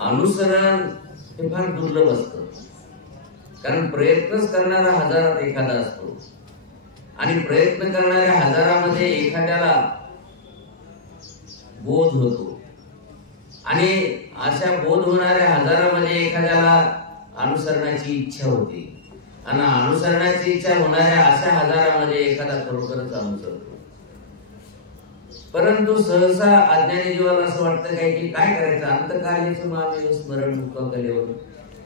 अनुसरण हे फार दुर्लभ असतं, कारण प्रयत्नच करणारा हजारात एखादा असतो आणि प्रयत्न करणाऱ्या हजारामध्ये एखाद्याला बोध होतो आणि अशा बोध होणाऱ्या हजारामध्ये एखाद्याला अनुसरणाची इच्छा होती आणि अनुसरणाची इच्छा होणाऱ्या अशा हजारामध्ये एखादा खरोखरच अनुसरतो. परंतु सहसा अज्ञानी जीवाला असं वाटतं की काय करायचं, अंतकालीचं मामेव स्मरण मुक्काकलेवर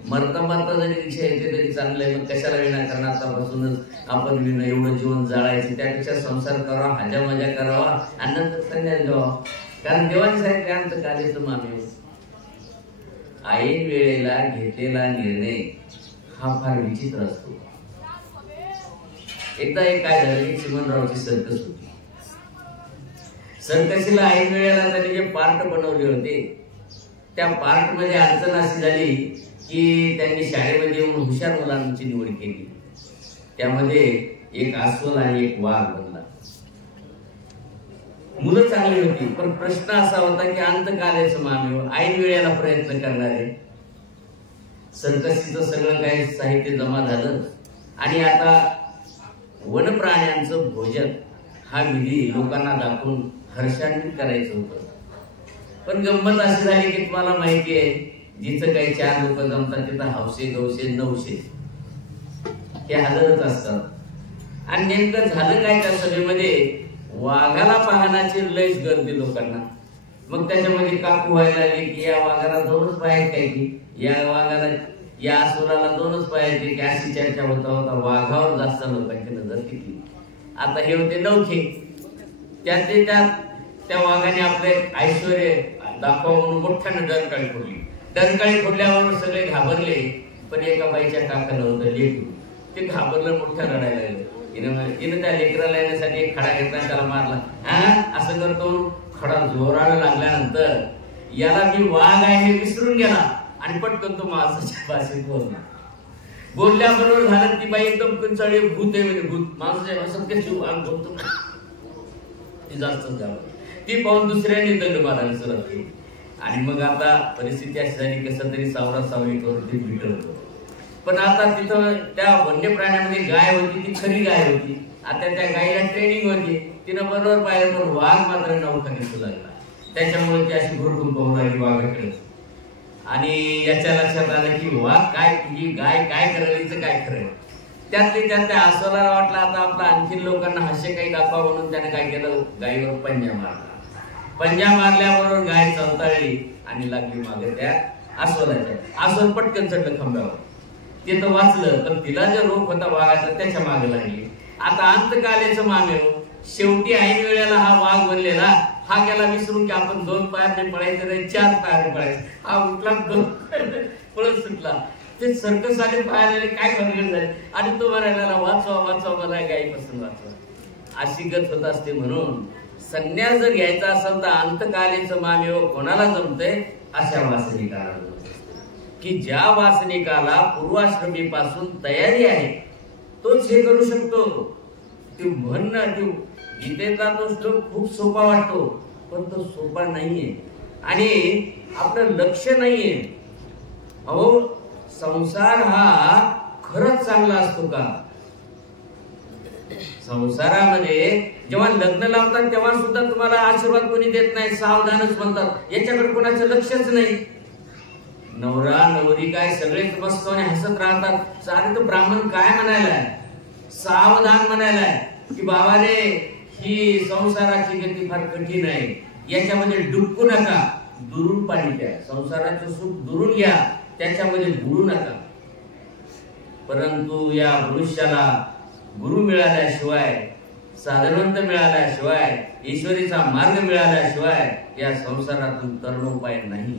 मरता मरता जरी इच्छा येते तरी चांगलंय, मग कशाला विनाकारण आतापासूनच आपण एवढं जीवन जाळायचं, त्यापेक्षा संसार करावा, हाजा मजा करावा आणि नंतर संन्यास घ्यावा. कारण देवाने सांगितले अंतकालीचं मामेव. ऐन वेळेला घेतलेला निर्णय हा फार विचित्र असतो. एकदा एक काय झालं की चिमणरावची सर्कस होती. सर्कसीला ऐन वेळेला त्यांनी जे पार्ट बनवले होते त्या पार्ट मध्ये अडचण अशी झाली की त्यांनी शाळेमध्ये येऊन हुशार मुलांची निवड केली. त्यामध्ये एक अस्वल आणि एक वाघ बनला. मुलं चांगली होती, पण प्रश्न असा होता की अंतकालाचं मामेव ऐन वेळेला प्रयत्न करणारे. सर्कसीचं सगळं काही साहित्य जमा झालं आणि आता वन प्राण्यांचं भोजन हा विधी लोकांना दाखवून हर्षान्वित करायचं होतं. पण गंमत अशी झाली की तुम्हाला माहिती आहे, जिथं काही 4 लोक जमतात तिथं हौसे गवसे 900 हे हजरच असतात. आणि नेमकं झालं काय त्या सभेमध्ये, वाघाला पाहण्याची लयच गर्दी लोकांना. मग त्याच्यामध्ये काकू व्हायला लागली की या वाघाला 2च पाय आहेत काय, की या वाघाला या अस्वलाला 2च पाय आहेत की, अशी चर्चा होता होता वाघावर जास्त लोकांची नजर टिकली. आता हे होते नवखे. त्यातले त्यात त्या वाघाने आपले ऐश्वर्य दाखवा म्हणून मोठ्यानं डरकाळी फोडली. डरकाळी फोडल्यावर सगळे घाबरले, पण एका बाईच्या काकाला होतं लेकरू. ते घाबरलं, मोठ्या रडायला लागलं. हिनं त्या लेकराला येण्यासाठी एक खडा घेतला, त्याला मारला. असं करतो खडा जोराला लागल्यानंतर याला मी वाघ आहे हे विसरून गेला आणि पटकन तो माणसाच्या भाषेत बोलला. बोलल्याबरोबर झालं ती बाई एकदम कंचाळी, भूत आहे म्हणजे भूत, माणसाच्या भाषेत कशी वाघ बोलतो ती जास्तच झालं. ती पाहून दुसऱ्याने दंड मारायला सुरुवात केली. आणि मग आता परिस्थिती अशी झाली, कसं तरी सावरा सावरी करून ते भेटलं. पण आता तिथं त्या वन्य प्राण्यामध्ये गाय होती, ती खरी गाय होती. आता त्या गायीला ट्रेनिंग होती, तिनं बरोबर पाहिलं, पण वाघ मात्र नवखा दिसू लागला. त्याच्यामुळे ती अशी भरपूर पाहू लागली वाघाकडे. आणि याच्या लक्षात आलं की वाघ काय, ही गाय काय करायचं काय खरं. त्यातले त्यात त्या अस्वलाला वाटलं आता आपला आणखीन लोकांना हास्य काही दाखवा म्हणून त्याने काय केलं, गायीवर पंजा मारला. पंजा मारल्याबरोबर गाय चवताळली आणि लागली मागे त्या अस्वलाच्या. अस्वल पटकन चढलं खांब्यावर. ते तर वाचलं, पण तिला जो रोग होता वाघाचा त्याच्या मागे लागली. आता अंतकालाचं मामेव. शेवटी ऐन वेळेला हा वाघ बनलेला. हा गेला विसरून की आपण 2 पायाने पळायचं नाही, 4 पायाने पळायचं. हा उठला 2 पळत सुटला. ते सर्कस आले पाहायला काय खरगड झाले आणि तो म्हणायला वाचवा वाचवा मला गायीपासून वाचवा. अशी गत होत असते. म्हणून संन्यास जर घ्यायचा असेल तर अंतकालीचं मामेव कोणाला जमतंय, अशा वासनिकाला की ज्या वासनिकाला पूर्वाश्रमीपासून तयारी आहे तोच हे करू शकतो. ते म्हणणं ते गीतेचा तो श्लोक खूप सोपा वाटतो, पण तो सोपा नाहीये आणि आपलं लक्ष नाहीये. अहो, संसार हा खरंच चांगला असतो का? संसारामध्ये जेव्हा लग्न लावतात तेव्हा सुद्धा तुम्हाला आशीर्वाद कोणी देत नाही, सावधानच म्हणतात. याच्याकडे कोणाचं लक्षच नाही. नवरा नवरी काय सगळेच मस्तपणे हसत राहतात. सारे तो ब्राह्मण काय म्हणायलाय, सावधान म्हणायलाय की बाबा रे, ही संसाराची गती फार कठीण आहे, याच्यामध्ये डुबकू नका, दुरून पाणी घ्या, संसाराचं सुख दुरून घ्या, त्याच्यामध्ये बुडू नका. परंतु या मनुष्याला गुरु मिळाल्याशिवाय, साधनवंत मिळाल्याशिवाय, ईश्वरीचा मार्ग मिळाल्याशिवाय या संसारातून तरणोपाय नाही.